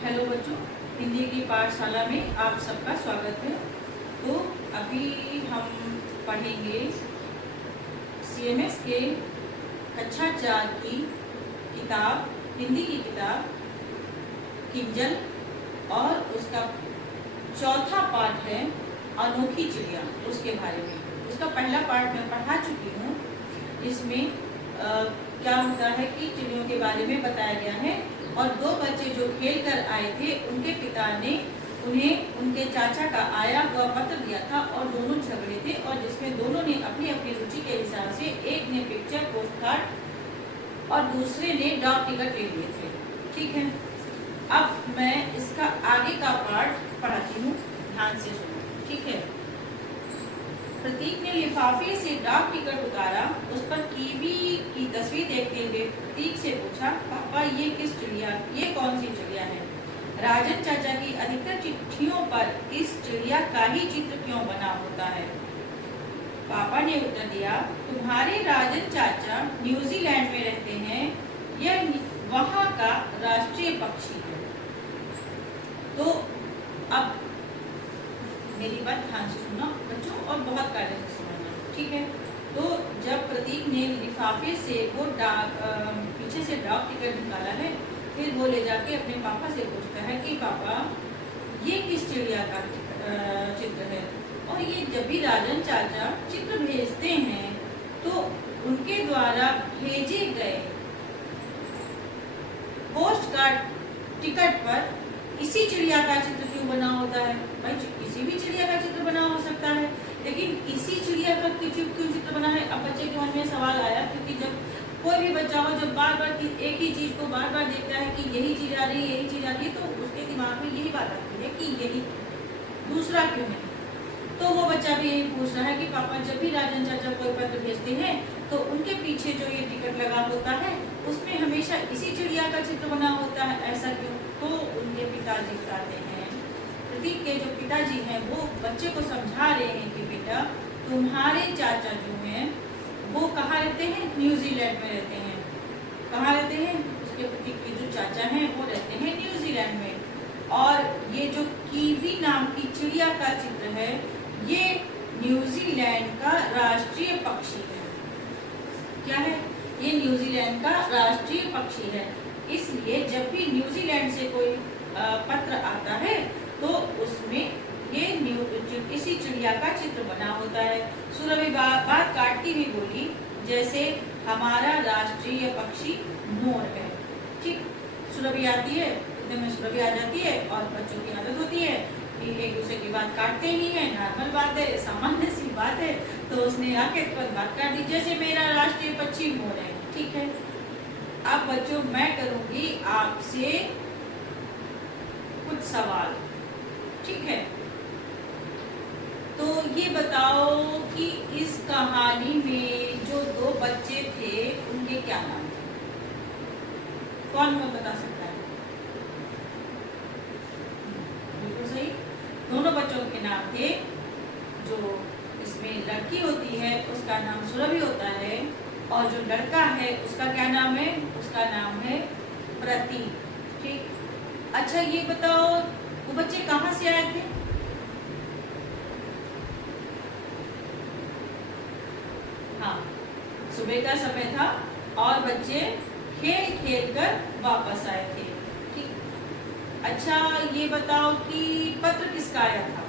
Hello बच्चों, हिंदी की पाठशाला में आप सबका स्वागत है। तो अभी हम पढ़ेंगे सीएमएस के कक्षा 4 की किताब, हिंदी की किताब किंजल, और उसका चौथा पाठ है अनोखी चिड़िया, उसके बारे में। उसका पहला पाठ मैं पढ़ा चुकी हूँ। इसमें क्या होता है कि चिड़ियों के बारे में बताया गया है, और दो बच्चे जो खेल कर आए थे उनके पिता ने उन्हें उनके चाचा का आया हुआ पत्र दिया था, और दोनों झगड़े थे, और जिसमें दोनों ने अपनी अपनी रुचि के हिसाब से, एक ने पिक्चर पोस्ट कार्ड और दूसरे ने डाक टिकट ले लिए थे। ठीक है, अब मैं इसका आगे का पार्ट पढ़ाती हूँ, ध्यान से सुनो। ठीक है। प्रतीक ने लिफाफे से डाक टिकट उतारा, उस पर कीवी की तस्वीर देखते हुए प्रतीक से पूछा, पापा ये किस चिड़िया, ये कौन सी चिड़िया है? राजन चाचा की अधिकतर चिट्ठियों पर इस चिड़िया का ही चित्र क्यों बना होता है? पापा ने उत्तर दिया, तुम्हारे राजन चाचा न्यूजीलैंड में रहते हैं, यह वहाँ का राष्ट्रीय पक्षी है। तो अब मेरी बात ध्यान से सुनना बच्चों, और बहुत कायदे से सुनना। ठीक है। तो जब प्रतीक ने लिफाफे से वो पीछे से डाक टिकट निकाला है, फिर वो ले जाके अपने पापा से पूछता है कि पापा ये किस चिड़िया का चित्र है? और ये जब भी राजन चाचा चित्र भेजते हैं तो उनके द्वारा भेजे गए पोस्ट कार्ड टिकट पर इसी चिड़िया का चित्र क्यों बना होता है? भाई किसी भी चिड़िया का चित्र बना हो सकता है, लेकिन इसी चिड़िया का क्यों चित्र बना है? अब बच्चे के मन में सवाल आया, क्योंकि जब कोई भी बच्चा हो, जब बार बार एक ही चीज को बार बार देखता है कि यही चीज आ रही है, यही चीज आ रही है, तो उसके दिमाग में यही बात आती है कि यही, दूसरा क्यों नहीं? तो वो बच्चा भी यही पूछ रहा है कि पापा जब भी राजन चाचा कोई पत्र भेजते हैं तो उनके पीछे जो ये टिकट लगा होता है उसमें हमेशा इसी चिड़िया का चित्र बना होता है, ऐसा क्यों? तो उनके पिताजी बताते हैं, प्रतीक के जो पिताजी हैं वो बच्चे को समझा रहे हैं कि बेटा तुम्हारे चाचा जो हैं वो कहाँ रहते हैं? न्यूजीलैंड में रहते हैं। कहाँ रहते हैं? उसके प्रतीक के जो चाचा हैं वो रहते हैं न्यूजीलैंड में। और ये जो कीवी नाम की चिड़िया का चित्र है, ये न्यूजीलैंड का राष्ट्रीय पक्षी है। क्या है? ये न्यूजीलैंड का राष्ट्रीय पक्षी है। इसलिए जब भी न्यूजीलैंड से कोई पत्र आता है तो उसमें ये इसी चिड़िया का चित्र बना होता है। सुरभि बात काटती हुई बोली, जैसे हमारा राष्ट्रीय पक्षी मोर है। ठीक, सुरभि आती है, इतने में सुरभि आ जाती है, और बच्चों की आदत होती है कि एक दूसरे की बात काटते ही है, नॉर्मल बात है, सामान्य सी बात है, तो उसने आके तुरंत बात काट दी, जैसे मेरा राष्ट्रीय पक्षी मोर है। ठीक है। अब बच्चों मैं करूंगी आपसे कुछ सवाल। ठीक है, तो ये बताओ कि इस कहानी में जो दो बच्चे थे उनके क्या नाम थे? कौन बता सकता है? बिल्कुल सही, दोनों बच्चों के नाम थे। जो इसमें लड़की होती है उसका नाम सुरभि होता है, और जो लड़का है उसका क्या नाम है? उसका नाम है प्रतीक। ठीक, अच्छा ये बताओ वो बच्चे कहाँ से आए थे? हाँ, सुबह का समय था और बच्चे खेल खेल कर वापस आए थे। ठीक, अच्छा ये बताओ कि पत्र किसका आया था?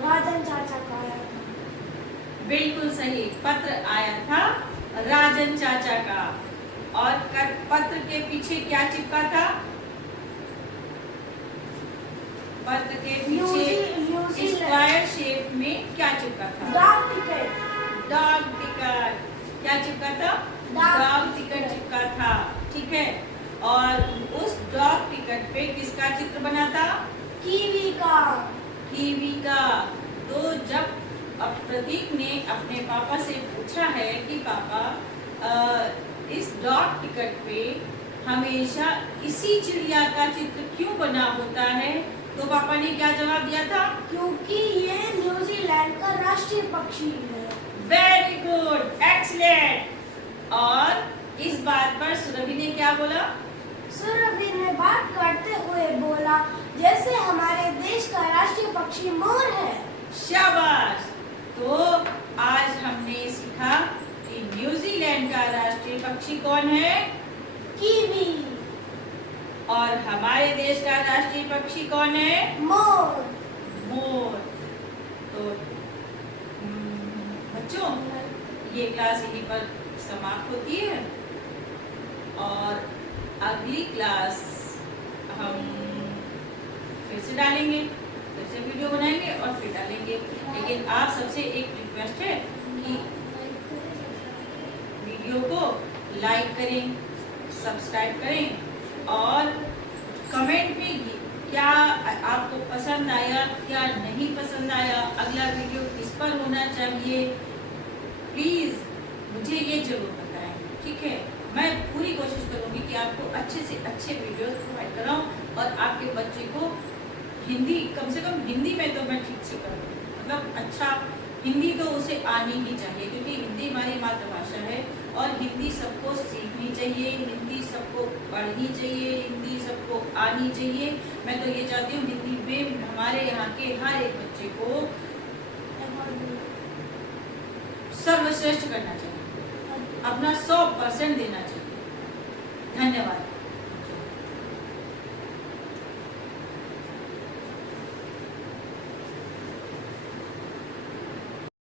राजन चाचा का आया था। बिल्कुल सही, पत्र आया था राजन चाचा का। और पत्र के पीछे क्या चिपका था? पत्र के पीछे स्क्वायर शेप में क्या चिपका था? डाक टिकट। डाक टिकट। क्या चिपका था? डाक टिकट चिपका था। ठीक है, और उस डाक टिकट पे किसका चित्र बना था? कीवी का। कीवी का। तो जब अब प्रतीक ने अपने पापा से पूछा है कि पापा इस डाक टिकट पे हमेशा इसी चिड़िया का चित्र क्यों बना होता है, तो पापा ने क्या जवाब दिया था? क्योंकि ये न्यूजीलैंड का राष्ट्रीय पक्षी है। Very good, excellent. और इस बात पर सुरभि ने क्या बोला? सुरभि ने बात करते हुए बोला, जैसे हमारे देश का राष्ट्रीय पक्षी मोर है। शाबाश। तो आज हमने सीखा कि न्यूजीलैंड का राष्ट्रीय पक्षी कौन है? कीवी। और हमारे देश का राष्ट्रीय पक्षी कौन है? मोर। मोर। तो बच्चों, ये क्लास यहीं पर समाप्त होती है और अगली क्लास हम फिर से डालेंगे, फिर से वीडियो बनाएंगे और फिर डालेंगे। लेकिन आप सबसे एक रिक्वेस्ट है कि वीडियो को लाइक करें, सब्सक्राइब करें और कमेंट में क्या आपको पसंद आया, क्या नहीं पसंद आया, अगला वीडियो किस पर होना चाहिए, प्लीज मुझे ये जरूर बताएं। ठीक है, मैं पूरी कोशिश करूंगी कि आपको अच्छे से अच्छे वीडियोस प्रोवाइड कराऊं और आपके बच्चे को हिंदी, कम से कम हिंदी में तो मैं ठीक से करूँ, मतलब अच्छा हिंदी तो उसे आनी ही चाहिए, क्योंकि हिंदी हमारी मातृभाषा है और हिंदी सबको सीखनी चाहिए, हिंदी सबको पढ़नी चाहिए, हिंदी सबको आनी चाहिए। मैं तो ये चाहती हूँ हिंदी में हमारे यहाँ के हर एक बच्चे को सर्वश्रेष्ठ करना चाहिए, अपना 100%